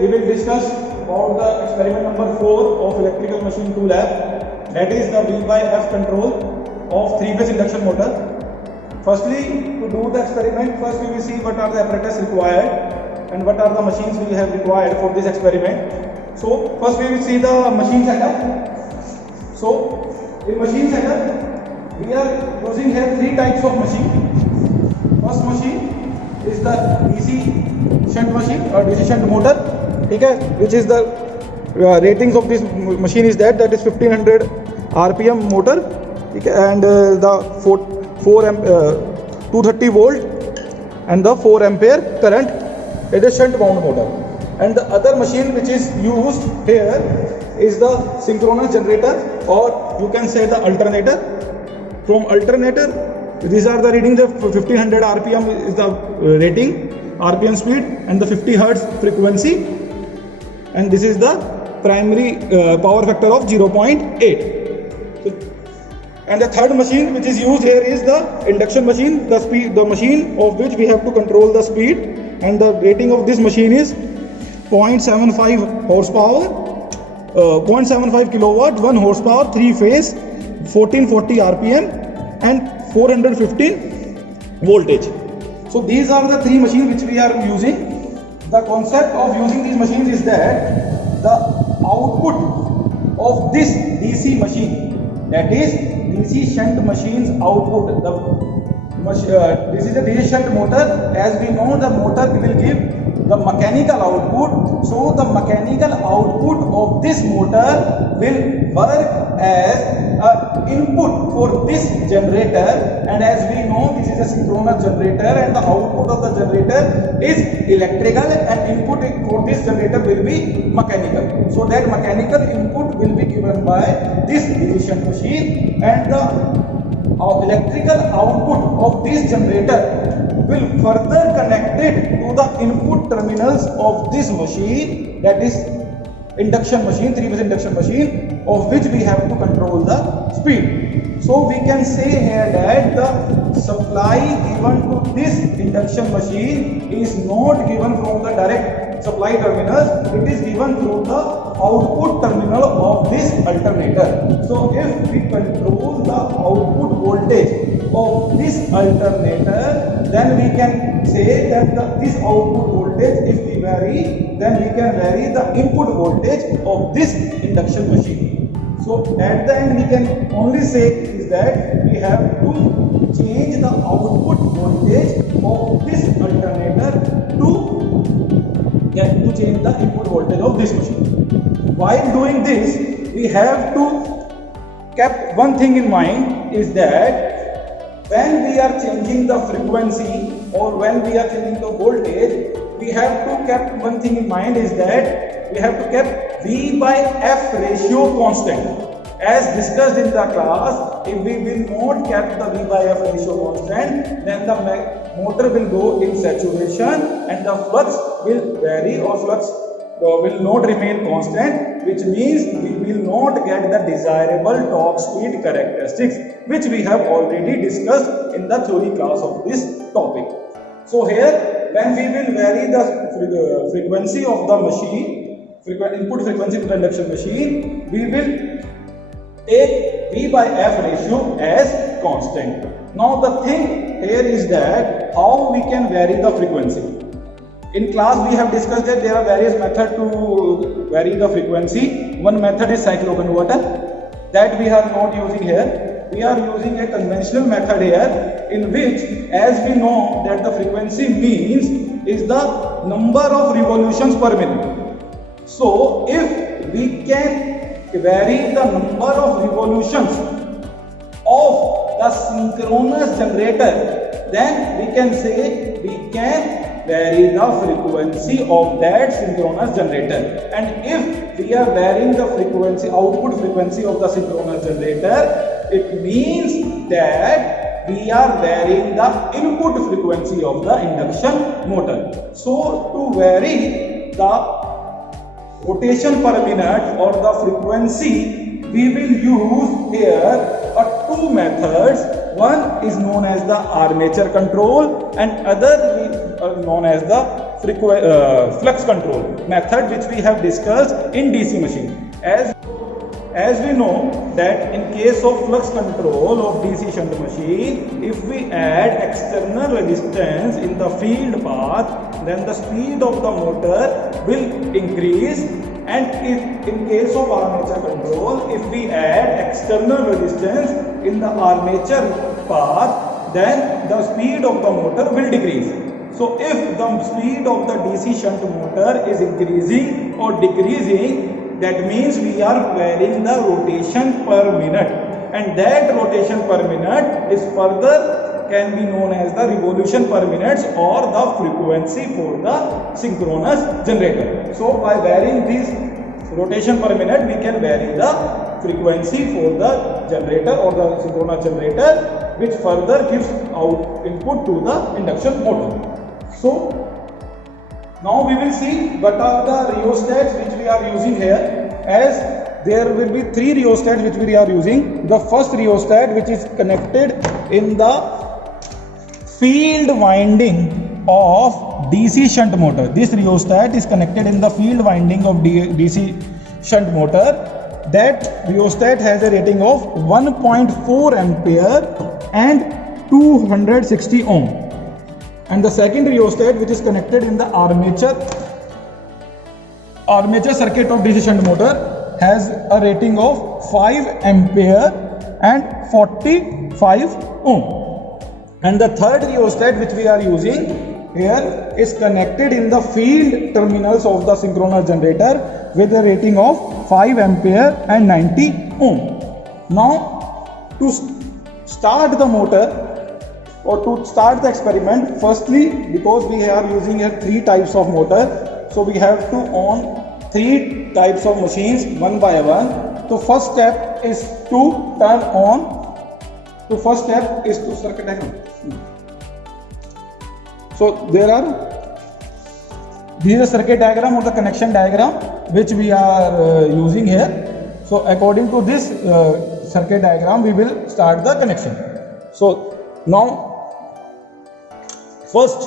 we will discuss about the experiment number 4 of electrical machine 2 lab, that is the V by F control of 3-phase induction motor. Firstly, to do the experiment, first we will see what are the apparatus required and what are the machines we have required for this experiment. So first we will see the machine setup. So in machine setup, we are using here 3 types of machine. First machine is the DC shunt machine or DC shunt motor, okay, which is the ratings of this machine is that is 1500 RPM motor, okay, and the 230 volt and the 4 ampere current. It is shunt wound motor. And the other machine which is used here is the synchronous generator, or you can say the alternator. From alternator, these are the readings of 1500 RPM is the rating, RPM speed, and the 50 Hertz frequency. And this is the primary power factor of 0.8. And the third machine which is used here is the induction machine, the machine of which we have to control the speed, and the rating of this machine is 0.75 horsepower, 0.75 kilowatt, 1 horsepower, 3 phase, 1440 RPM and 415 voltage. So these are the 3 machines which we are using. The concept of using these machines is that the output of this DC machine, that is DC shunt machine's output, this is a DC shunt motor. As we know, the motor will give the mechanical output. So the mechanical output of this motor will work as an input for this generator, and as we know, this is a synchronous generator and the output of the generator is electrical and input for this generator will be mechanical. So that mechanical input will be given by this DC shunt machine, and the electrical output of this generator will further connected to the input terminals of this machine, that is induction machine, 3-phase induction machine, of which we have to control the speed. So we can say here that the supply given to this induction machine is not given from the direct supply terminals, it is given through the output terminal of this alternator. So if we control the output voltage of this alternator, then we can say that this output voltage, if we vary, then we can vary the input voltage of this induction machine. So at the end we can only say is that we have to change the output voltage of this alternator to change the input voltage of this machine. While doing this, we have to keep one thing in mind is that when we are changing the frequency or when we are changing the voltage, we have to keep one thing in mind is that we have to keep V by F ratio constant. As discussed in the class, if we will not keep the V by F ratio constant, then the motor will go in saturation and the flux will vary, or flux will not remain constant, which means we will not get the desirable top speed characteristics, which we have already discussed in the theory class of this topic. So here, when we will vary the frequency of the machine, input frequency of the induction machine, we will take V by F ratio as constant. Now the thing here is that how we can vary the frequency. In class we have discussed that there are various methods to vary the frequency. One method is cycloconverter, that we are not using here. We are using a conventional method here, in which, as we know that the frequency means is the number of revolutions per minute. So if we can vary the number of revolutions of the synchronous generator, then we can say we can vary the frequency of that synchronous generator. And if we are varying the frequency, output frequency of the synchronous generator, it means that we are varying the input frequency of the induction motor. So to vary the rotation per minute or the frequency, we will use here two methods. One is known as the armature control and other is known as the flux control method which we have discussed in DC machine. As we know that in case of flux control of DC shunt machine, if we add external resistance in the field path, then the speed of the motor will increase. And if in case of armature control, if we add external resistance in the armature path, then the speed of the motor will decrease. So if the speed of the DC shunt motor is increasing or decreasing, that means we are varying the rotation per minute, and that rotation per minute is further can be known as the revolution per minute or the frequency for the synchronous generator. So by varying this rotation per minute, we can vary the frequency for the generator or the synchronous generator, which further gives out input to the induction motor. So now we will see what are the rheostats which we are using here, as there will be three rheostats which we are using. The first rheostat, which is connected in the field winding of DC shunt motor. This rheostat is connected in the field winding of DC shunt motor. That rheostat has a rating of 1.4 ampere and 260 ohm. And the second rheostat, which is connected in the armature circuit of DC shunt motor, has a rating of 5 ampere and 45 ohm. And the third rheostat which we are using here is connected in the field terminals of the synchronous generator with a rating of 5 ampere and 90 ohm. Now to start the motor, or to start the experiment, firstly, because we are using here three types of motor, so we have to on three types of machines one by one. So first step is to turn on. So first step is to circuit diagram. So this is a circuit diagram or the connection diagram which we are using here. So according to this circuit diagram, we will start the connection. So now first,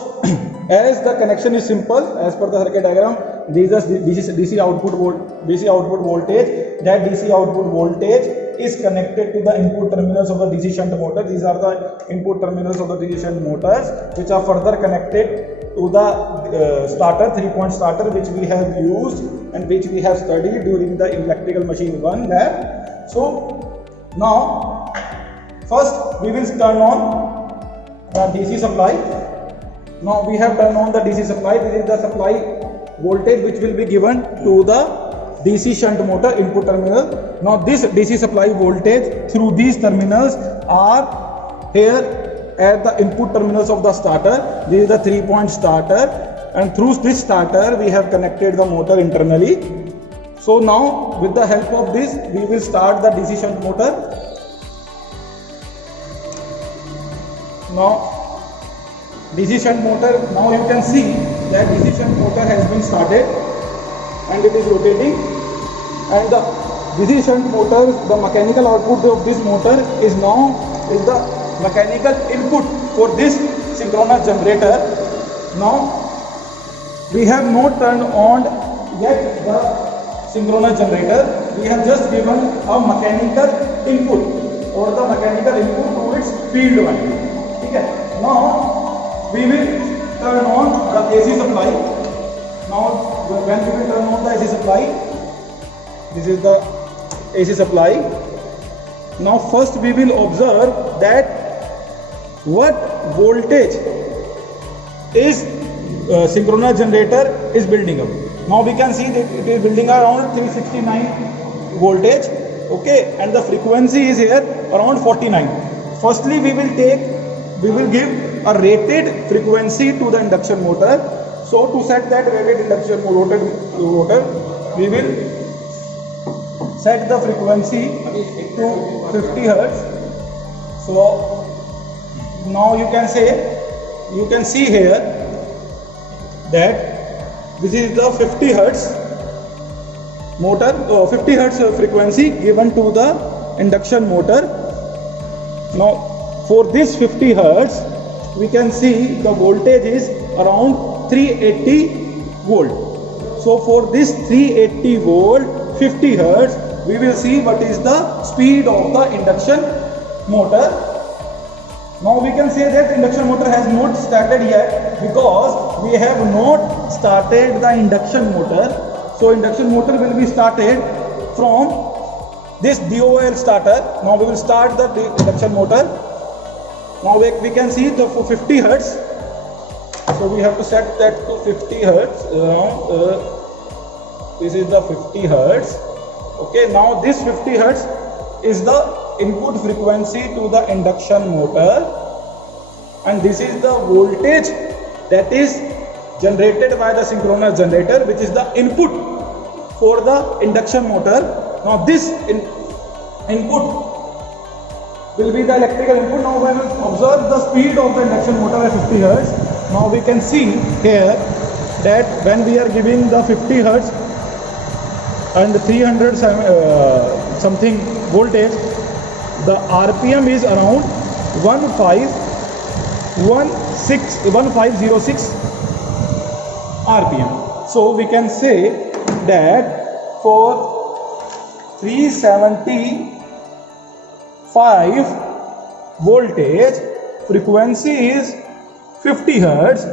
as the connection is simple, as per the circuit diagram, this is DC output voltage. That DC output voltage is connected to the input terminals of the DC shunt motor. These are the input terminals of the DC shunt motors, which are further connected to the starter, 3-point starter, which we have used and which we have studied during the electrical machine 1 lab. So now first we will turn on the DC supply. Now we have turned on the DC supply. This is the supply voltage which will be given to the DC shunt motor input terminal. Now this DC supply voltage through these terminals are here at the input terminals of the starter. This is the 3-point starter, and through this starter we have connected the motor internally. So now with the help of this, we will start the DC shunt motor. Now DC shunt motor, now you can see that DC shunt motor has been started and it is rotating, and the DC shunt motor, the mechanical output of this motor is the mechanical input for this synchronous generator. Now we have not turned on yet the synchronous generator. We have just given a mechanical input or the mechanical input to its field winding. Okay. Now we will turn on the AC supply. Now when we will turn on the AC supply, this is the AC supply. Now first we will observe that what voltage is synchronous generator is building up. Now we can see that it is building around 369 voltage, okay, and the frequency is here around 49. Firstly we will give a rated frequency to the induction motor. So to set that rated induction motor, we will set the frequency to 50 Hertz. So now you can see here that this is the 50 Hertz motor, 50 Hertz frequency given to the induction motor. Now for this 50 Hertz, we can see the voltage is around 380 volt. So for this 380 volt 50 hertz, we will see what is the speed of the induction motor. Now we can say that induction motor has not started yet because we have not started the induction motor. So induction motor will be started from this DOL starter. Now we will start the induction motor. Now we can see the 50 hertz. So we have to set that to 50 hertz. This is the 50 hertz. Okay, now this 50 hertz is the input frequency to the induction motor, and this is the voltage that is generated by the synchronous generator, which is the input for the induction motor. Now this input will be the electrical input. Now we will observe the speed of the induction motor at 50 hertz. Now we can see here that when we are giving the 50 hertz and 300 something voltage, the RPM is around 1506 RPM. So we can say that for 375 voltage frequency is 50 hertz.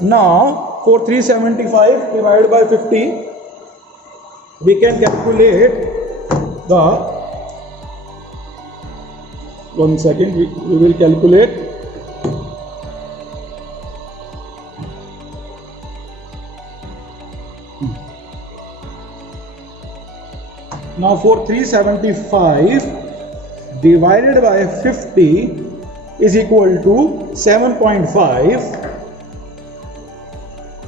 Now for 375 divided by 50, we can calculate the, one second, we will calculate. Now for 375 divided by 50 is equal to 7.5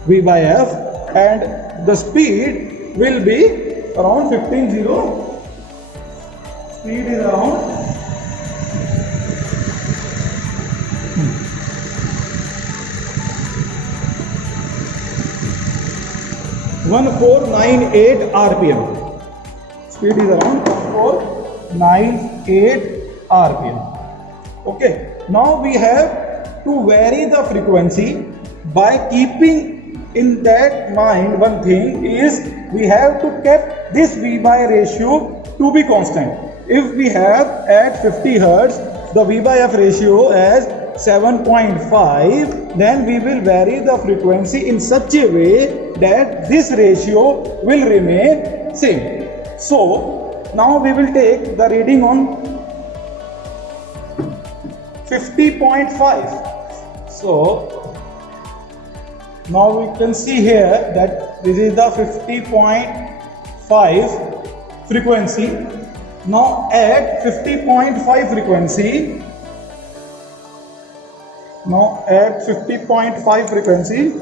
V by F, and the speed will be around 15 0. Speed is around 1498 RPM. Speed is around 1498 RPM. Okay, now we have to vary the frequency by keeping in that mind one thing is we have to keep this V by ratio to be constant. If we have at 50 hertz the V by F ratio as 7.5, then we will vary the frequency in such a way that this ratio will remain same. So now we will take the reading on 50.5. So now we can see here that this is the 50.5 frequency. Now at 50.5 frequency,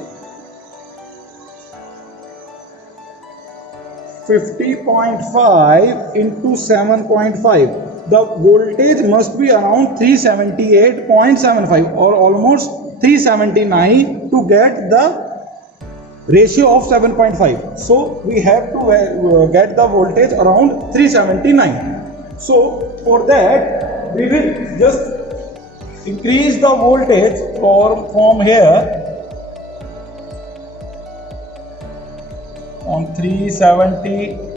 50.5 into 7.5, the voltage must be around 378.75 or almost 379 to get the ratio of 7.5. So we have to get the voltage around 379. So for that we will just increase the voltage from here on 377,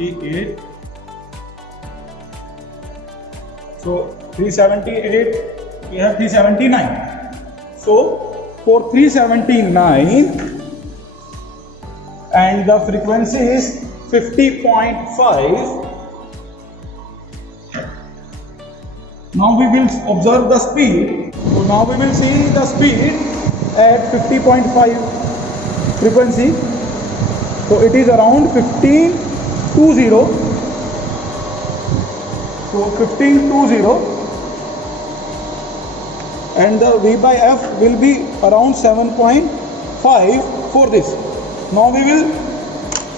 78. So 378, we have 379. So for 379 and the frequency is 50.5. Now we will observe the speed. So now we will see the speed at 50.5 frequency. So it is around 1520. So 1520, and the V by F will be around 7.5 for this. Now we will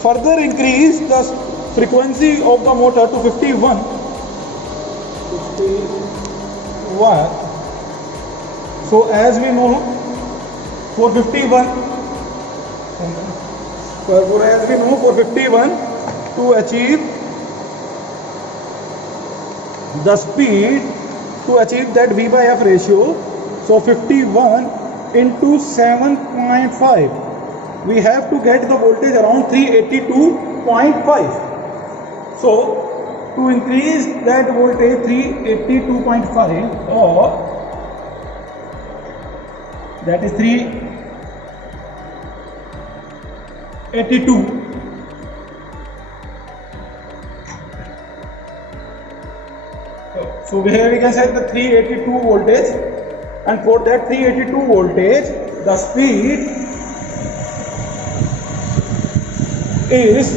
further increase the frequency of the motor to 51. So as we know, for 51, as we know, for 51, to achieve the speed, to achieve that V by F ratio, so 51 into 7.5, we have to get the voltage around 382.5. So to increase that voltage 382.5, or that is 382, so here we can set the 382 voltage, and for that 382 voltage the speed is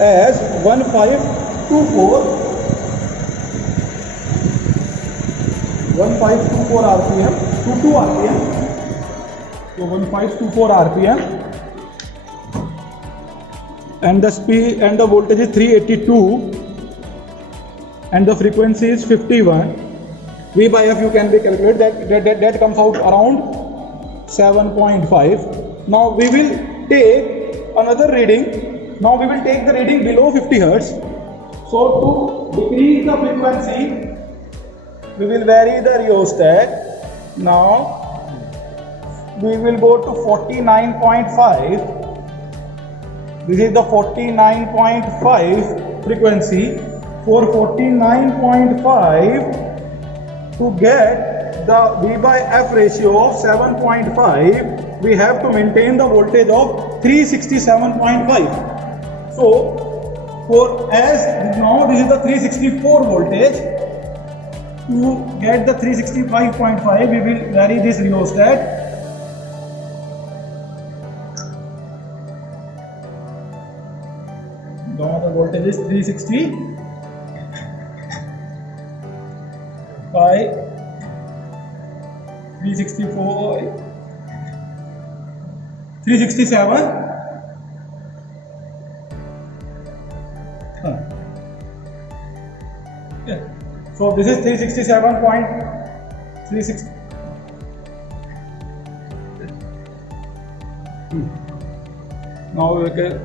as 1524 RPM to 2 RPM. So 1524 RPM, and the speed and the voltage is 382, and the frequency is 51. V by F you can be calculated, that comes out around 7.5. Now we will take another reading. Now we will take the reading below 50 Hertz. So to decrease the frequency, we will vary the rheostat. Now we will go to 49.5. This is the 49.5 frequency. For 49.5, to get the V by F ratio of 7.5, we have to maintain the voltage of 367.5. So for as now this is the 364 voltage, to get the 365.5 we will vary this rheostat. Now the voltage is 365, 364, 367. Yeah. So this is 367.36. Now we can.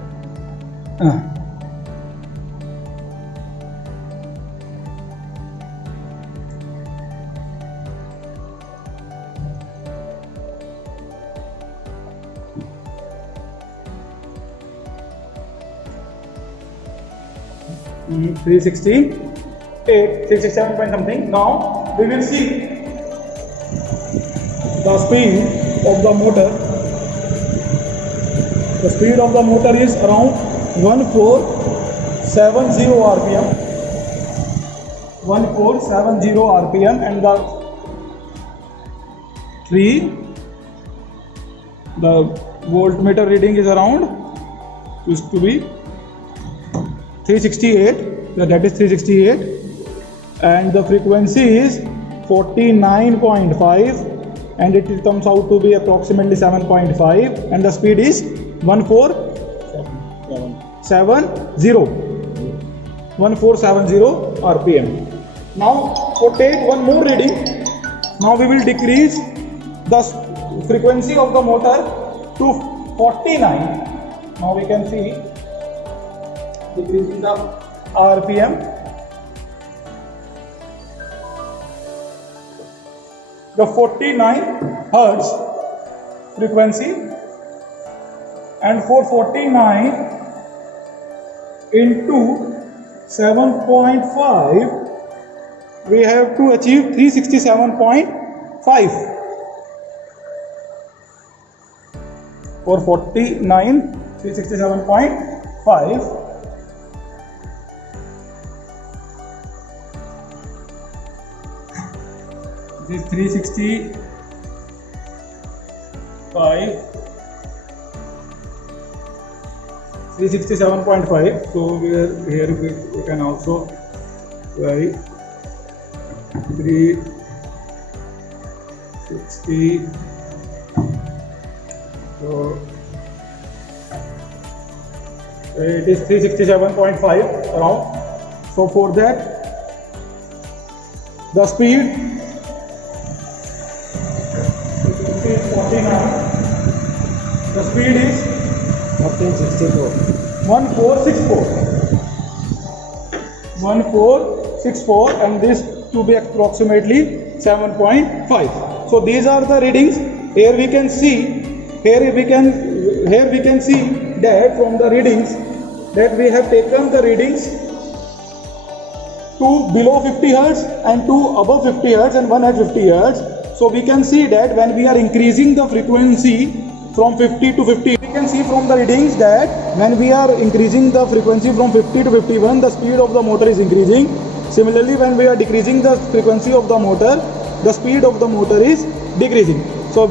Mm, 368, 67 point something. Now we will see the speed of the motor. The speed of the motor is around 1470 RPM. 1470 RPM, and the voltmeter reading is around, used to be 368, that is 368, and the frequency is 49.5, and it comes out to be approximately 7.5, and the speed is 1470 RPM. Now to take one more reading, now we will decrease the frequency of the motor to 49. Now we can see decreasing the RPM. The 49 Hertz frequency, and for 49 into 7.5 we have to achieve 367.5. For 49, 367.5. This is 365, 367.5. So here we can also vary 360. So it is 367.5 around. So for that, the speed speed is 1464 and this to be approximately 7.5. So these are the readings. Here we can see that from the readings that we have taken the readings to below 50 hertz and to above 50 hertz and one at 50 hertz. So we can see that when we are increasing the frequency from 50 to 50, we can see from the readings that when we are increasing the frequency from 50 to 51, the speed of the motor is increasing. Similarly, when we are decreasing the frequency of the motor, the speed of the motor is decreasing. So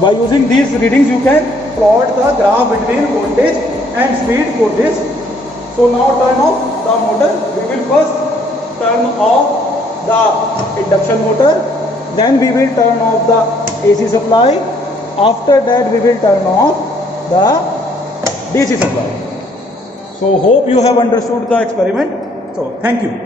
by using these readings, you can plot the graph between voltage and speed for this. So now turn off the motor. We will first turn off the induction motor, then we will turn off the AC supply. After that we will turn off the DC supply. So hope you have understood the experiment. So thank you.